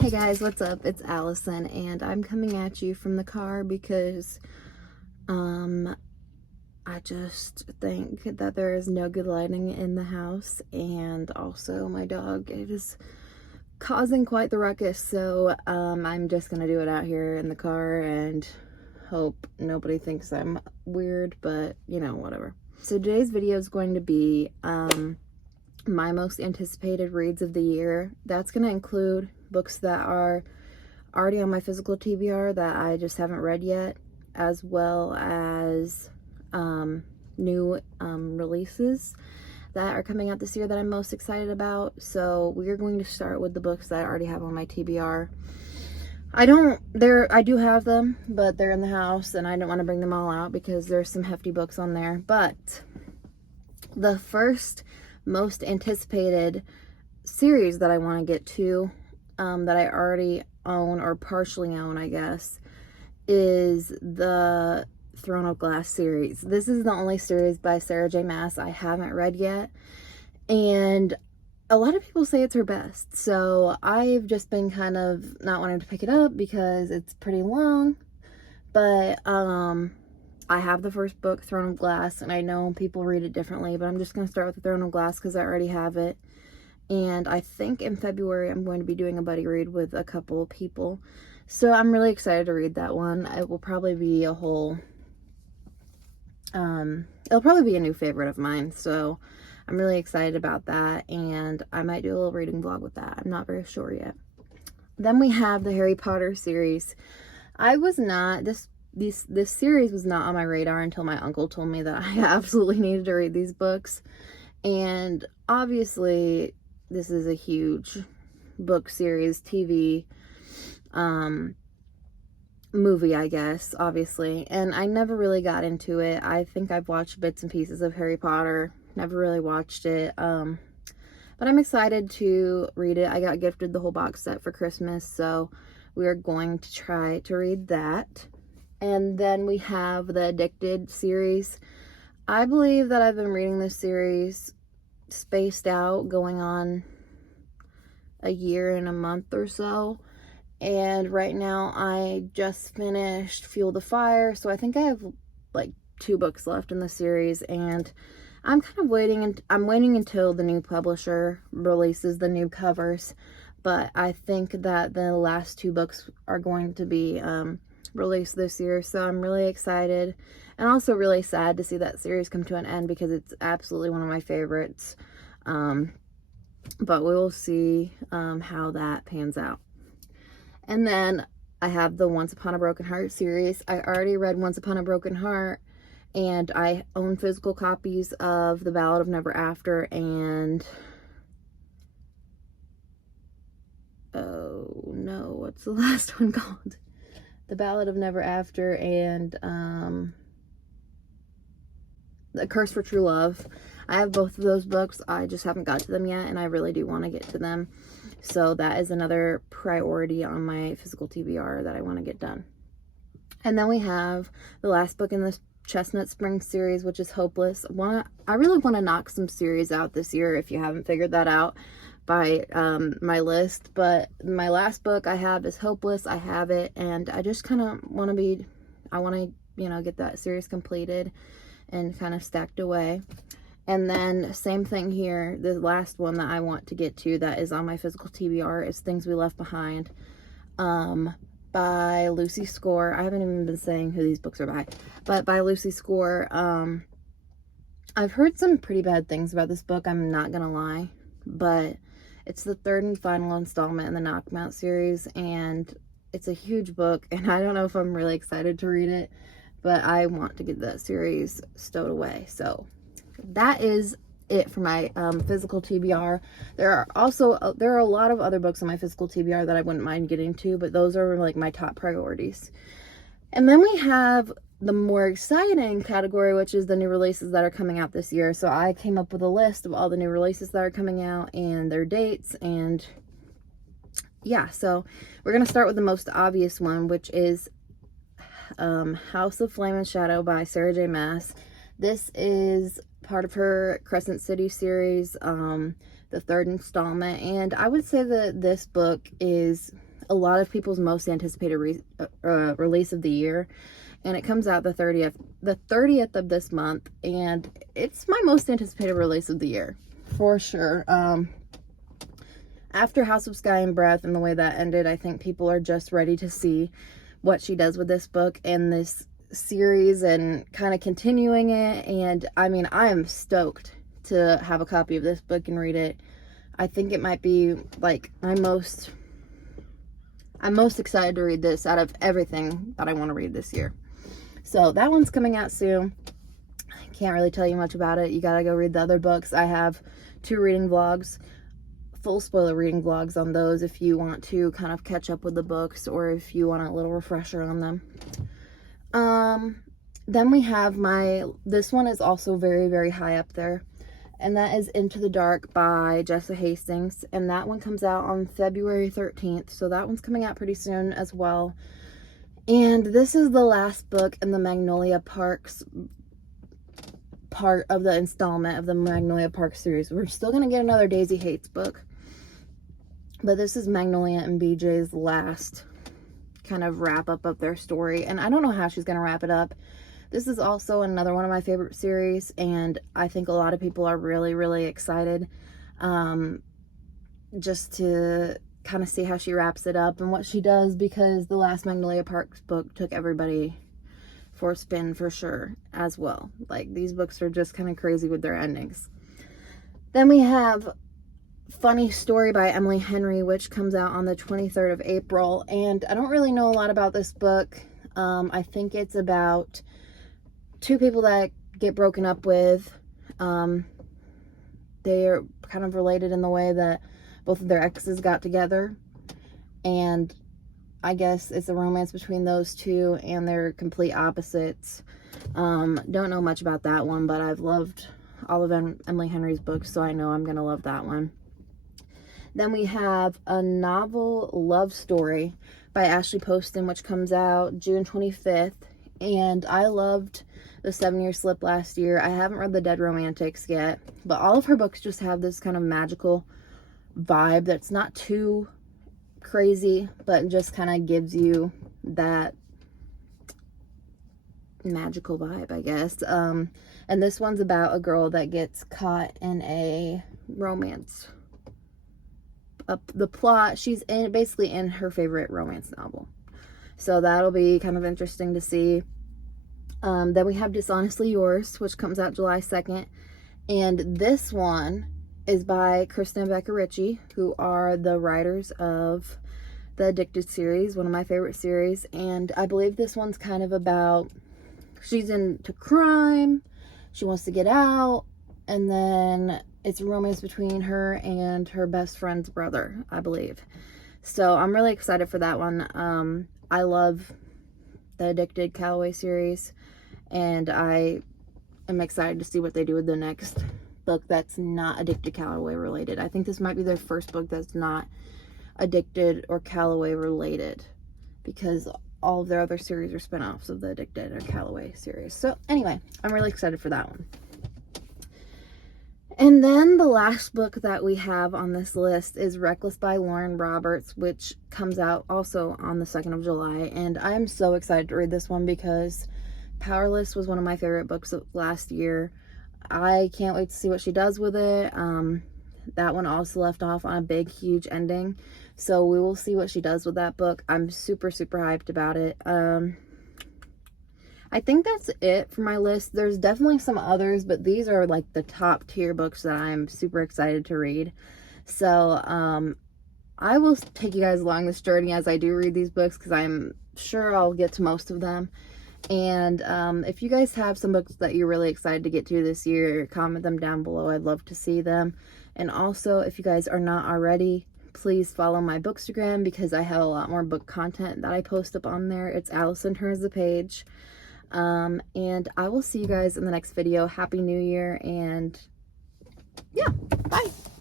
Hey guys, what's up? It's Allison, and I'm coming at you from the car because I just think that there is no good lighting in the house, and also my dog is causing quite the ruckus, so I'm just gonna do it out here in the car and hope nobody thinks I'm weird, but you know, whatever. So today's video is going to be my most anticipated reads of the year. That's going to include books that are already on my physical TBR that I just haven't read yet, as well as new releases that are coming out this year that I'm most excited about. So we're going to start with the books that I already have on my TBR. I do have them, but they're in the house and I don't want to bring them all out because there's some hefty books on there. But the first most anticipated series that I want to get to, that I already own or partially own, I guess, is the Throne of Glass series. This is the only series by Sarah J Maas I haven't read yet, and a lot of people say it's her best, so I've just been kind of not wanting to pick it up because it's pretty long. But I have the first book, Throne of Glass, and I know people read it differently, but I'm just going to start with the Throne of Glass because I already have it. And I think in February I'm going to be doing a buddy read with a couple of people. So I'm really excited to read that one. It will probably be a whole, it'll probably be a new favorite of mine. So I'm really excited about that, and I might do a little reading vlog with that. I'm not very sure yet. Then we have the Harry Potter series. This series was not on my radar until my uncle told me that I absolutely needed to read these books. And obviously this is a huge book series, TV, movie, I guess, obviously. And I never really got into it. I think I've watched bits and pieces of Harry Potter, never really watched it. But I'm excited to read it. I got gifted the whole box set for Christmas, so we are going to try to read that. And then we have the Addicted series. I believe that I've been reading this series spaced out, going on a year and a month or so. And right now I just finished Fuel the Fire, so I think I have like 2 books left in the series, and I'm kind of waiting until the new publisher releases the new covers. But I think that the last 2 books are going to be released this year, so I'm really excited and also really sad to see that series come to an end because it's absolutely one of my favorites. But we will see how that pans out. And then I have the Once Upon a Broken Heart series. I already read Once Upon a Broken Heart, and I own physical copies of The Ballad of Never After and oh no, what's the last one called? The Ballad of Never After and The Curse for True Love. I have both of those books. I just haven't got to them yet, and I really do want to get to them. So that is another priority on my physical TBR that I want to get done. And then we have the last book in the Chestnut Springs series, which is Hopeless. I really want to knock some series out this year, if you haven't figured that out by my list. But my last book I have is Hopeless. I have it, and I just kind of want to get that series completed and kind of stacked away. And then same thing here, the last one that I want to get to that is on my physical TBR is Things We Left Behind, by Lucy Score. I haven't even been saying who these books are by, but by Lucy Score. I've heard some pretty bad things about this book, I'm not gonna lie, but it's the 3rd and final installment in the Knock 'Em Out series, and it's a huge book, and I don't know if I'm really excited to read it, but I want to get that series stowed away. So that is it for my physical TBR. There are a lot of other books on my physical TBR that I wouldn't mind getting to, but those are like my top priorities. And then we have the more exciting category, which is the new releases that are coming out this year. So I came up with a list of all the new releases that are coming out and their dates, and yeah, so we're gonna start with the most obvious one, which is House of Flame and Shadow by Sarah J Maas. This is part of her Crescent City series, the 3rd installment, and I would say that this book is a lot of people's most anticipated release of the year, and it comes out the 30th of this month, and it's my most anticipated release of the year for sure. After House of Sky and Breath and the way that ended, I think people are just ready to see what she does with this book and this series and kind of continuing it. And I mean, I am stoked to have a copy of this book and read it. I think it might be like I'm most excited to read this out of everything that I want to read this year. So that one's coming out soon. I can't really tell you much about it. You gotta go read the other books. I have 2 reading vlogs, full spoiler reading vlogs on those if you want to kind of catch up with the books or if you want a little refresher on them. Then we have this one is also very, very high up there, and that is Into the Dark by Jessa Hastings, and that one comes out on February 13th, so that one's coming out pretty soon as well. And this is the last book in the Magnolia Parks part of the installment of the Magnolia Parks series. We're still going to get another Daisy Hates book, but this is Magnolia and BJ's last kind of wrap up of their story, and I don't know how she's going to wrap it up. This is also another one of my favorite series, and I think a lot of people are really, really excited just to kind of see how she wraps it up and what she does, because the last Magnolia Parks book took everybody for a spin for sure as well. Like, these books are just kind of crazy with their endings. Then we have Funny Story by Emily Henry, which comes out on the 23rd of April, and I don't really know a lot about this book. I think it's about 2 people that get broken up with. They are kind of related in the way that both of their exes got together, and I guess it's a romance between those 2, and they're complete opposites. Don't know much about that one, but I've loved all of Emily Henry's books, so I know I'm gonna love that one. Then we have A Novel Love Story by Ashley Poston, which comes out June 25th, and I loved The 7-Year Slip last year. I haven't read The Dead Romantics yet, but all of her books just have this kind of magical vibe that's not too crazy, but just kind of gives you that magical vibe, I guess. And this one's about a girl that gets caught in a romance. The plot, she's basically in her favorite romance novel. So that'll be kind of interesting to see. Then we have Dishonestly Yours, which comes out July 2nd. And this one is by Kristen and Becca Ritchie, who are the writers of the Addicted series, one of my favorite series. And I believe this one's kind of about, she's into crime, she wants to get out, and then it's a romance between her and her best friend's brother, I believe. So I'm really excited for that one. I love the Addicted Calloway series, and I am excited to see what they do with the next book that's not Addicted Calloway related. I think this might be their first book that's not Addicted or Calloway related, because all of their other series are spin-offs of the Addicted or Calloway series. So anyway, I'm really excited for that one. And then the last book that we have on this list is Reckless by Lauren Roberts, which comes out also on the 2nd of July. And I'm so excited to read this one because Powerless was one of my favorite books of last year. I can't wait to see what she does with it. That one also left off on a big, huge ending. So we will see what she does with that book. I'm super, super hyped about it. I think that's it for my list. There's definitely some others, but these are like the top tier books that I'm super excited to read. So I will take you guys along this journey as I do read these books, because I'm sure I'll get to most of them. And if you guys have some books that you're really excited to get to this year, comment them down below. I'd love to see them. And also, if you guys are not already, please follow my Bookstagram, because I have a lot more book content that I post up on there. It's Allison Turns the Page. And I will see you guys in the next video. Happy New Year, and yeah, bye.